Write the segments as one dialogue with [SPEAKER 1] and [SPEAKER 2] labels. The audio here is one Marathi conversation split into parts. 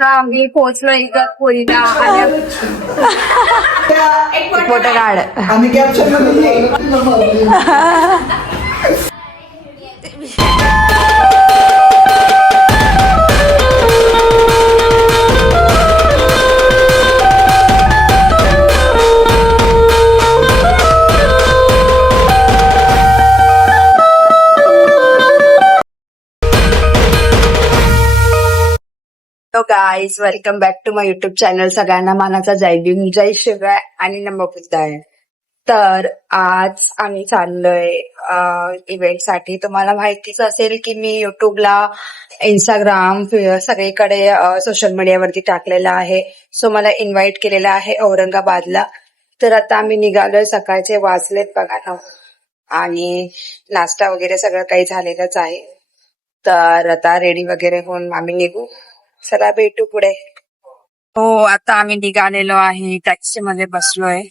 [SPEAKER 1] आम्ही पोहोचलो इगतपुरीला आणि
[SPEAKER 2] फोटो काढ.
[SPEAKER 3] आम्ही caption
[SPEAKER 2] hello guys welcome back to my YouTube channel. सगळ्यांना मानाचा जय भीम जय शिवाय आणि आहे तर आज आम्ही चाललोय इव्हेंटसाठी. तुम्हाला माहितीच असेल की मी युट्यूबला इंस्टाग्राम सगळीकडे सोशल मीडियावरती टाकलेलं आहे. सो मला इन्व्हाइट केलेलं आहे औरंगाबादला. तर आता आम्ही निघालोय सकाळचे वाचलेत बघा ना. आणि नाश्ता वगैरे सगळं काही झालेलंच आहे. तर आता रेडी वगैरे होऊन आम्ही निघू. चला भेटू पुढे. हो आता आम्ही निघालेलो आहे. टॅक्सी मध्ये बसलोय.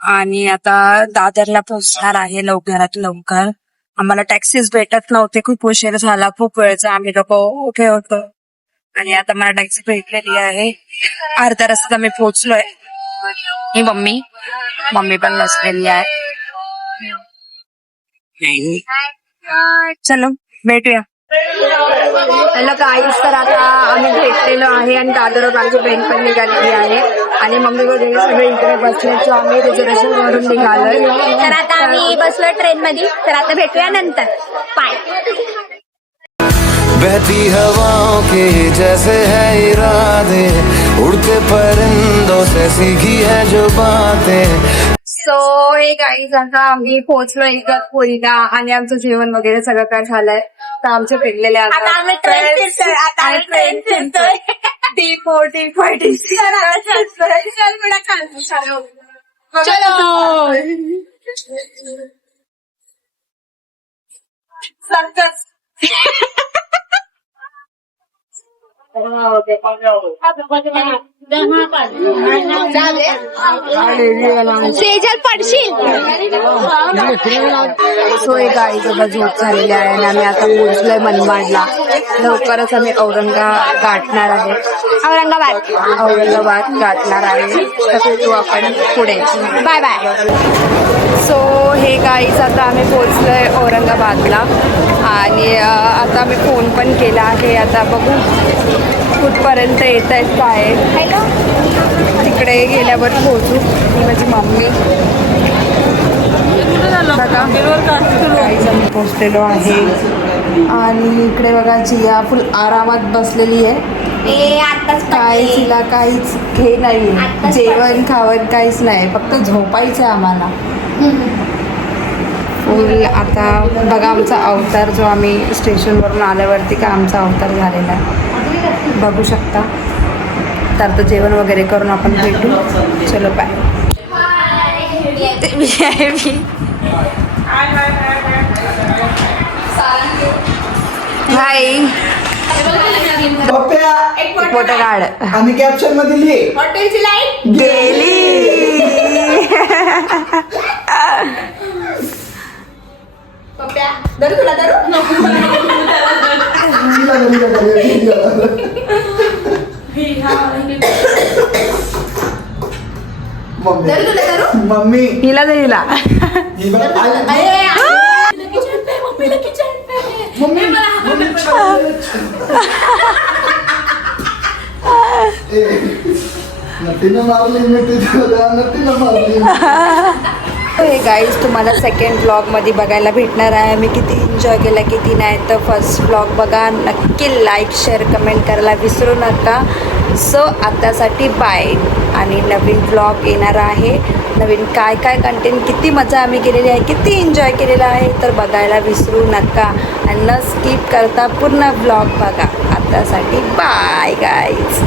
[SPEAKER 2] आणि आता दादरला पोहोचणार आहे लवकरात लवकर. आम्हाला टॅक्सीच भेटत नव्हते. खूप उशीर झाला. खूप वेळचा आम्ही लोक उठे होतो. आणि आता मला टॅक्सी भेटलेली आहे. अर्ध्या रस्त्यात आम्ही पोहोचलोय. ही मम्मी. मम्मी पण बसलेली आहे. चलो भेटूया. हॅलो काहीच तर आता आम्ही भेटलेलो आहे आणि दादर आमची बहीण पण निघालेली आहे. आणि मम्मी वगैरे सगळे इकडे बसले सो आम्ही रिझर्वेशन वरून निघालोय.
[SPEAKER 1] तर आता आम्ही बसलो ट्रेन मध्ये तर आता भेटूया नंतर. पाय
[SPEAKER 4] बहती हवाओं के जैसे है इरादे उड़ते परिंदों से सीखी है जो बातें।
[SPEAKER 1] गाईज आता आम्ही पोहोचलो इगतपुरीला आणि आमचं जेवण वगैरे सगळं काय झालंय. तर आमचे भेटलेले
[SPEAKER 5] आता आम्ही ट्रेन फिरतोय आता आम्ही ट्रेन फिरतोय.
[SPEAKER 1] T four T four T
[SPEAKER 5] Sejal पडशील?
[SPEAKER 2] सो हे गाईच आता झोप झालेली आहे आणि आम्ही आता पोहोचलोय मनमाडला. लवकरच आम्ही औरंगाबाद गाठणार आहे.
[SPEAKER 5] औरंगाबाद.
[SPEAKER 2] औरंगाबाद गाठणार आहे. भेटू आपण पुढे.
[SPEAKER 5] Bye bye.
[SPEAKER 2] So hey guys आता आम्ही पोहोचलोय औरंगाबादला. आणि आता आम्ही फोन पण केला आहे. आता बघू कुठपर्यंत येत आहेत काय तिकडे गेल्यावर पोहोचू. माझी मम्मी. बघा पोहोचलेलो आहे. आणि इकडे बघा जिया फुल आरामात बसलेली आहे. काय
[SPEAKER 5] पडली.
[SPEAKER 2] तिला काहीच हे नाही. जेवण खावण काहीच नाही. फक्त झोपायचं आहे आम्हाला. फुल आता बघा आमचा अवतार जो आम्ही स्टेशनवरून आल्यावरती का आमचा अवतार झालेला आहे. बघू शकता. तर आता जेवण वगैरे करून आपण भेटू. चलो बाय हाय फोटो काढ.
[SPEAKER 3] आम्ही कॅप्शनमध्ये लिहि
[SPEAKER 2] गेली.
[SPEAKER 5] धरू तुला धरू.
[SPEAKER 3] मम्मी. मम्मी.
[SPEAKER 2] हिला दे हिला.
[SPEAKER 3] मम्मी मम्मी नटीनं मारली नटीनं मारली.
[SPEAKER 2] हे गाईज तुम्हाला सेकंड ब्लॉगमध्ये बघायला भेटणार आहे. मी किती एन्जॉय केला किती नाही तर फर्स्ट ब्लॉग बघा. नक्की लाईक शेअर कमेंट करायला विसरू नका. सो आत्तासाठी बाय आणि नवीन ब्लॉग येणार आहे. नवीन काय काय कंटेंट किती मजा आम्ही केलेली आहे किती एन्जॉय केलेला आहे तर बघायला विसरू नका. आणि न स्किप करता पूर्ण ब्लॉग बघा. आतासाठी बाय गाईज